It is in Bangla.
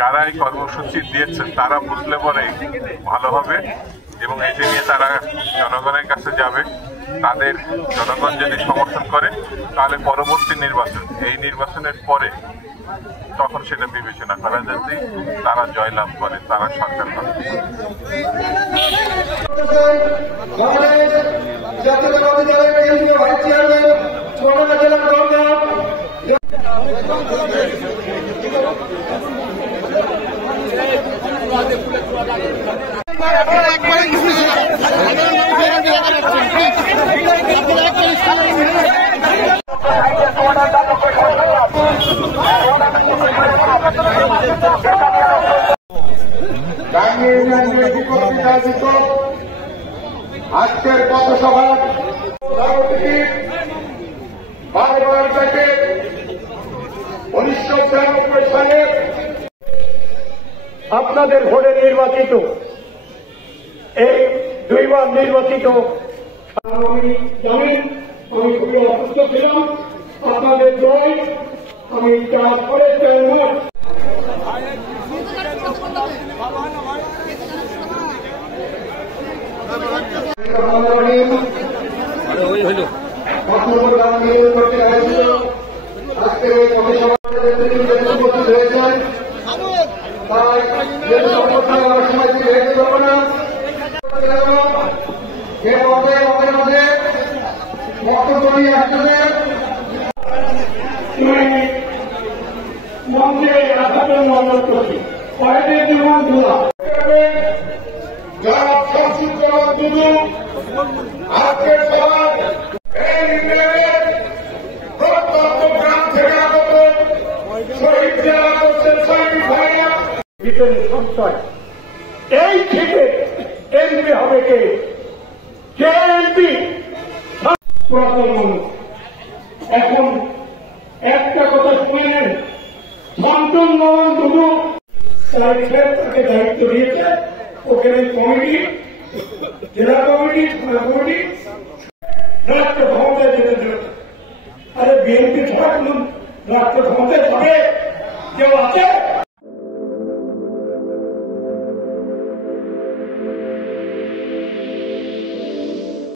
যারা এই কর্মসূচি দিয়েছেন তারা বুঝলে পরে ভালো হবে এবং এটি নিয়ে তারা জনগণের কাছে যাবে। তাদের জনগণ যদি সমর্থন করে তাহলে পরবর্তী নির্বাচন, এই নির্বাচনের পরে তখন সেটা বিবেচনা করা যাতে তারা জয়লাভ করে, তারা সরকার করে। আজকের পথসভা বারবার থেকে 1993 সালে আপনাদের ভোটে নির্বাচিত এই দুইবার নির্বাচিত আমি খুবই অসুস্থ ছিলাম। আপনাদের জয় আমি কাজ করে মন্ত্রে আসার জন্য অনুরোধ করছি। কয়েকদিন জীবন ধোয়া যারা সংসদ দুদু আজকের সভায় গ্রাম থেকে আগত শহীদ জেলা করছেন শহীদ ভাইয়া ভিতরে সঞ্চয় এই থেকে এমপি হবে কে এমপি পুরাতন মানুষ। এখন একটা কথা শুনেন, শান্তন মোহন দুদু তাকে দায়িত্ব দিয়েছে ওখানে কমিটি, জেলা কমিটি, থানা কমিটি রাষ্ট্র ক্ষমতায় যেতে দিল। আরে বিএনপি ছাড়া কোন রাষ্ট্র ক্ষমতায় যাবে কেউ আছে?